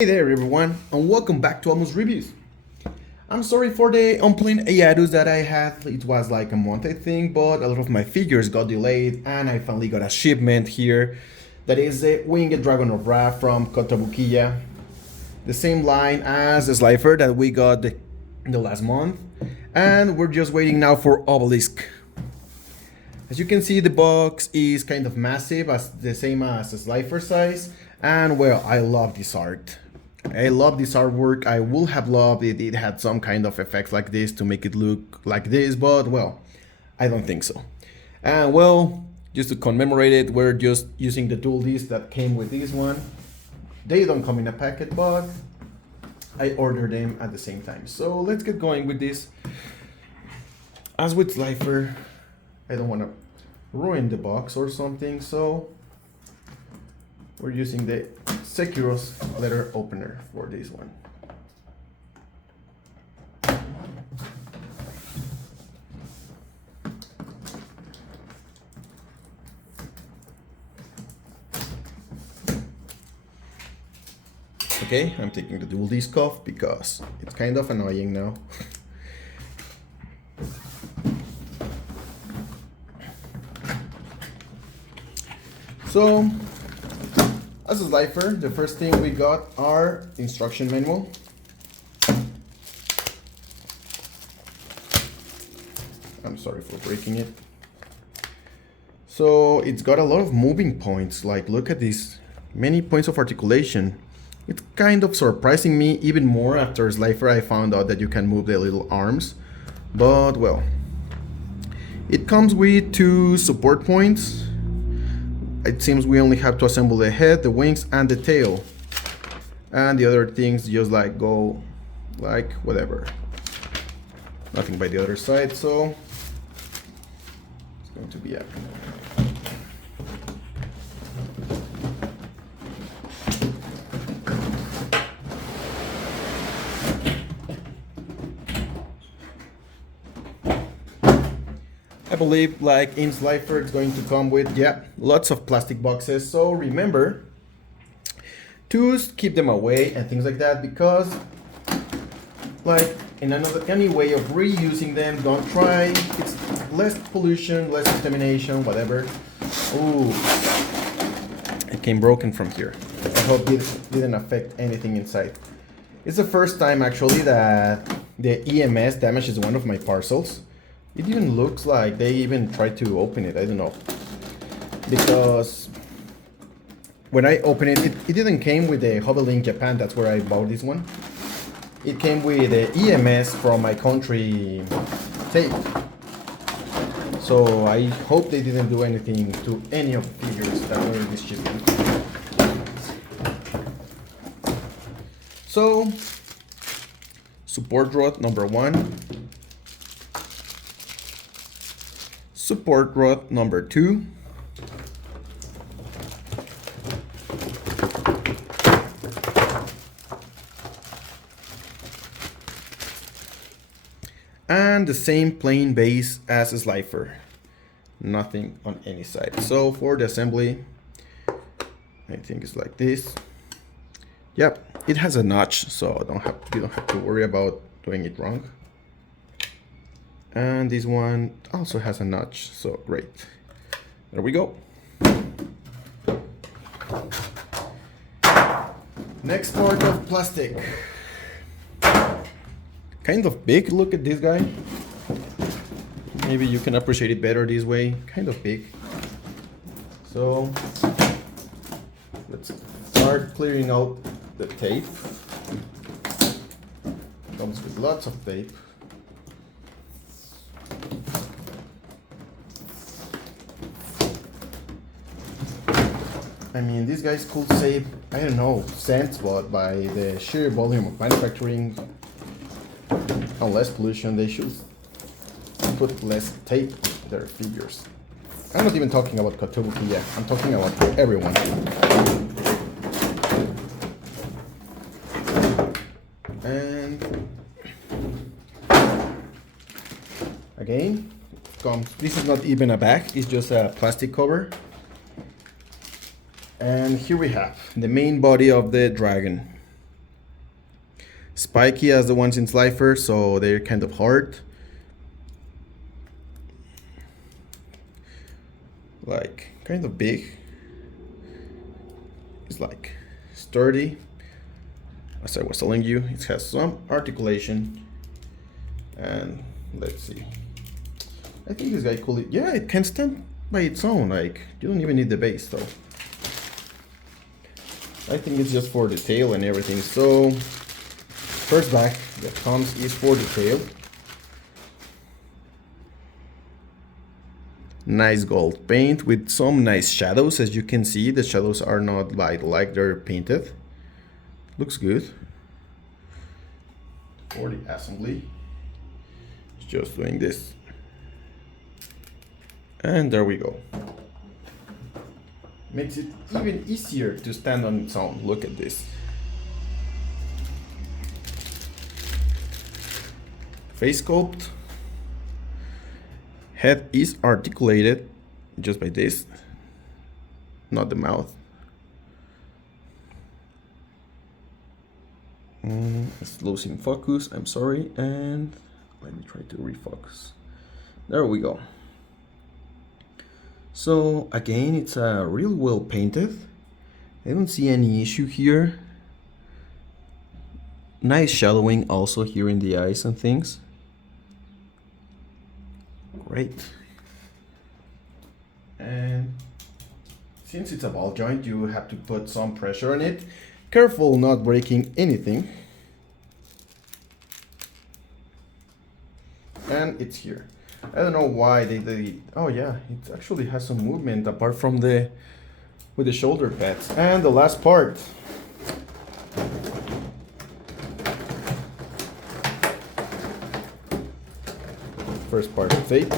Hey there everyone, and welcome back to Almost Reviews. I'm sorry for the unplanned hiatus that I had. It was like a month I think, but a lot of my figures got delayed and I finally got a shipment here. That is the Winged Dragon of Ra from Kotobukiya. The same line as the Slifer that we got the last month. And we're just waiting now for Obelisk. As you can see, the box is kind of massive, as the same as the Slifer size. And well, I love this art. I love this artwork. I would have loved it had some kind of effects like this to make it look like this, but well, I don't think so. And well, just to commemorate it, we're just using the dual discs that came with this one. They don't come in a packet, but I ordered them at the same time. So let's get going with this. As with Slifer, I don't want to ruin the box or something, so we're using the Sekiro's letter opener for this one. Okay, I'm taking the dual disc off because it's kind of annoying now. So, as a Slifer, the first thing we got are instruction manual. I'm sorry for breaking it. So it's got a lot of moving points, like look at this, many points of articulation. It's kind of surprising me even more after Slifer I found out that you can move the little arms. But well, it comes with 2 support points. It seems we only have to assemble the head, the wings, and the tail. And the other things just like go like whatever. Nothing by the other side, so it's going to be a I believe like in Slifer it's going to come with lots of plastic boxes, so remember to keep them away and things like that, because like in any way of reusing them, don't try. It's less pollution, less contamination, whatever. Ooh, it came broken from here. I hope it didn't affect anything inside. It's the first time actually that the EMS damages one of my parcels. It even looks like they even tried to open it, I don't know. Because when I opened it, it didn't came with the Hobbelink Japan, that's where I bought this one. It came with the EMS from my country tape. So I hope they didn't do anything to any of the figures that were in this shipment. So, support rod number 1. Support rod number 2. And the same plain base as a Slifer. Nothing on any side. So for the assembly, I think it's like this. Yep, it has a notch, so you don't have to worry about doing it wrong. And this one also has a notch, so great. There we go. Next part of plastic. Kind of big, look at this guy. Maybe you can appreciate it better this way. Kind of big. So let's start clearing out the tape. Comes with lots of tape. I mean, these guys could save, I don't know, cents, but by the sheer volume of manufacturing and less pollution, they should put less tape in their figures. I'm not even talking about Kotobukiya, I'm talking about everyone. And again, this is not even a bag, it's just a plastic cover. And here we have the main body of the dragon. spiky as the ones in Slifer, so they're kind of hard. Like kind of big. It's like sturdy. As I was telling you, it has some articulation. And let's see. I think this guy could, yeah, it can stand by its own. Like, you don't even need the base though. I think it's just for the tail and everything. So, first bag that comes is for the tail. Nice gold paint with some nice shadows. As you can see, the shadows are not like they're painted. Looks good. For the assembly, just doing this. And there we go. Makes it even easier to stand on its own. Look at this. Face sculpt. Head is articulated just by this, not the mouth. It's losing focus, I'm sorry, and let me try to refocus. There we go. So again, it's real well painted. I don't see any issue here. Nice shadowing also here in the eyes and things. Great. And since it's a ball joint, you have to put some pressure on it. Careful not breaking anything. And it's here. I don't know why they oh yeah, it actually has some movement apart from the with the shoulder pads. And the last part. First part of tape.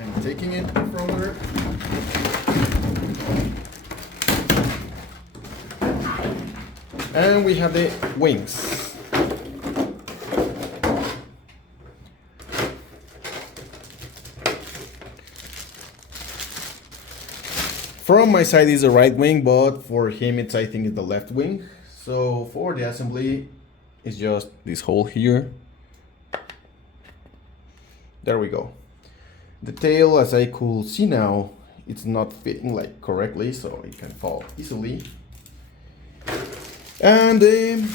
I'm taking it from her. And we have the wings. From my side is the right wing, but for him it's, I think, it's the left wing. So for the assembly, it's just this hole here. There we go. The tail, as I could see now, it's not fitting like correctly, so it can fall easily. And the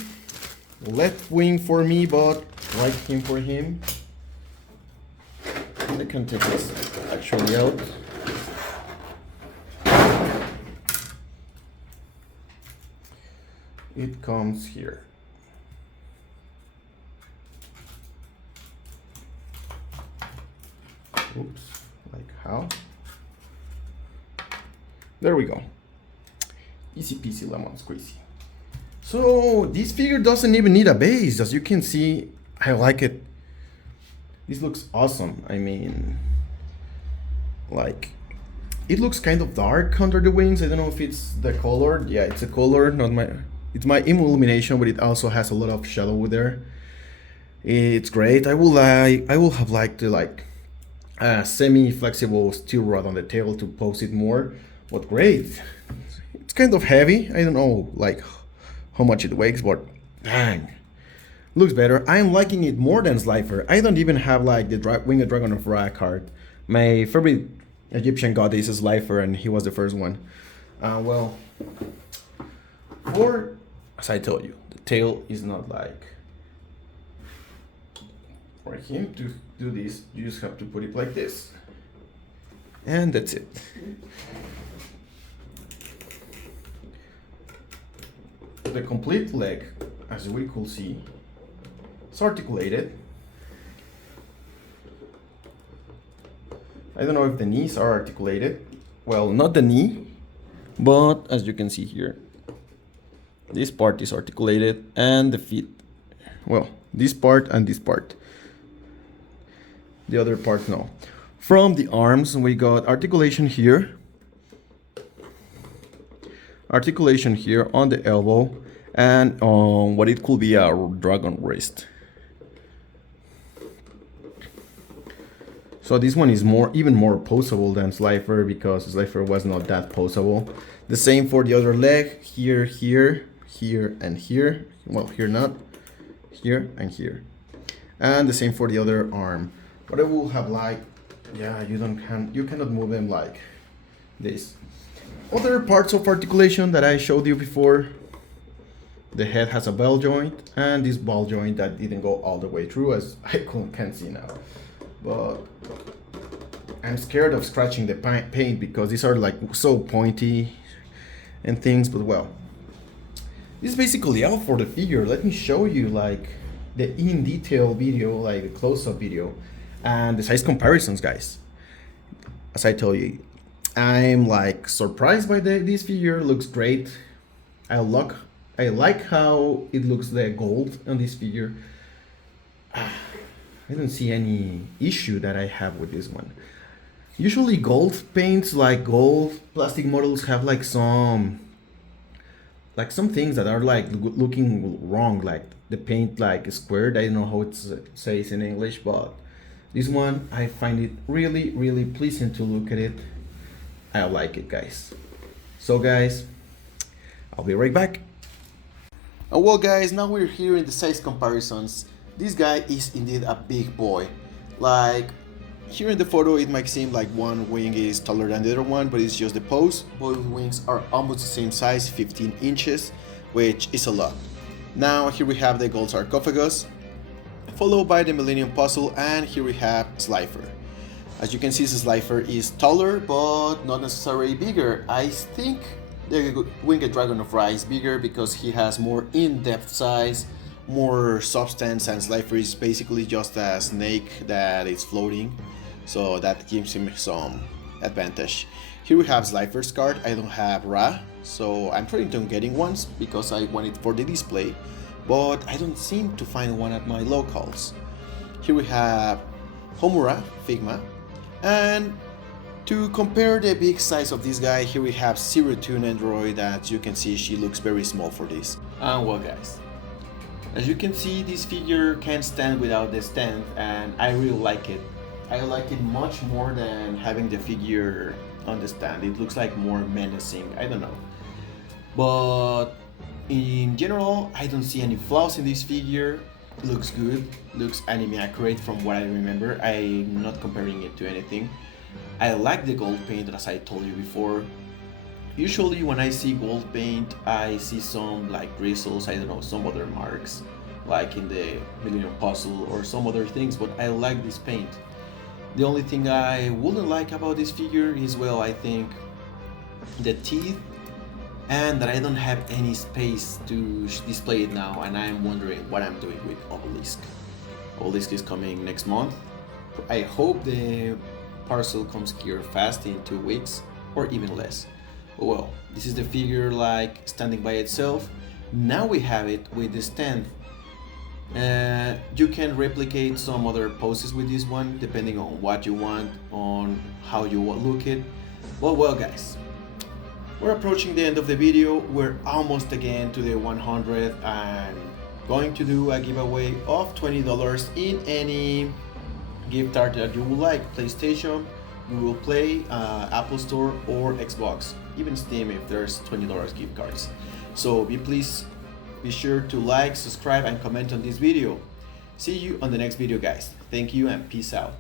left wing for me, but right wing for him. I can take this actually out. It comes here. Oops, like how? There we go. Easy peasy lemon squeezy. So this figure doesn't even need a base. As you can see, I like it. This looks awesome. I mean, like, it looks kind of dark under the wings. I don't know if it's the color. Yeah, it's a color, not my... It's my illumination, but it also has a lot of shadow there. It's great. I will have liked to like a semi-flexible steel rod on the tail to pose it more, but great. It's kind of heavy. I don't know like how much it weighs, but dang, looks better. I'm liking it more than Slifer. I don't even have like the Winged Dragon of Ra card. My favorite Egyptian goddess is Slifer, and he was the first one. Well, for, as I told you, the tail is not like, for him to do this, you just have to put it like this. And that's it. The complete leg, as we could see, is articulated. I don't know if the knees are articulated. Well, not the knee, but as you can see here, this part is articulated, and the feet, well, this part and this part. The other part, no. From the arms, we got articulation here. articulation here on the elbow, and on what it could be a dragon wrist. So this one is even more poseable than Slifer, because Slifer was not that poseable. The same for the other leg, here, here, here, and here. Well, here not, here and here. And the same for the other arm. What I will have like, yeah, you cannot move them like this. Other parts of articulation that I showed you before. The head has a ball joint, and this ball joint that didn't go all the way through, as I can't see now. But I'm scared of scratching the paint because these are like so pointy and things. But well, this is basically all for the figure. Let me show you like the in detail video, like the close-up video, and the size comparisons, guys. As I told you, I'm like surprised by this figure. Looks great. I like how it looks, the gold on this figure. I don't see any issue that I have with this one. Usually gold paints, like gold plastic models, have like some things that are like looking wrong, like the paint like is squared. I don't know how it says in English, but this one I find it really pleasant to look at it. I like it, guys. So guys, I'll be right back. Well guys, now we're here in the size comparisons. This guy is indeed a big boy. Like, here in the photo it might seem like one wing is taller than the other one, but it's just the pose. Both wings are almost the same size, 15 inches, which is a lot. Now here we have the gold sarcophagus, followed by the Millennium Puzzle, and here we have Slifer. As you can see, Slifer is taller, but not necessarily bigger. I think the Winged Dragon of Ra is bigger because he has more in-depth size, more substance, and Slifer is basically just a snake that is floating, so that gives him some advantage. Here we have Slifer's card. I don't have Ra, so I'm planning on getting one because I want it for the display, but I don't seem to find one at my locals. Here we have Homura, Figma, and to compare the big size of this guy, here we have Zero Tune Android. As you can see, she looks very small for this. And well guys, as you can see, this figure can't stand without the stand, and I really like it. I like it much more than having the figure on the stand. It looks like more menacing, I don't know. But in general, I don't see any flaws in this figure. Looks good, looks anime accurate from what I remember. I'm not comparing it to anything. I like the gold paint, as I told you before. Usually when I see gold paint, I see some like drizzles, I don't know, some other marks, like in the Millennium Puzzle or some other things, but I like this paint. The only thing I wouldn't like about this figure is, well, I think the teeth, and that I don't have any space to display it now, and I'm wondering what I'm doing with Obelisk. Obelisk is coming next month. I hope the parcel comes here fast in 2 weeks or even less. Well, this is the figure like standing by itself. Now we have it with the stand. You can replicate some other poses with this one depending on what you want, on how you look it. Well guys, we're approaching the end of the video. We're almost again to the 100 and going to do a giveaway of $20 in any gift card that you would like. PlayStation, Google Play, Apple Store, or Xbox, even Steam if there's $20 gift cards. So please be sure to like, subscribe, and comment on this video. See you on the next video, guys. Thank you and peace out.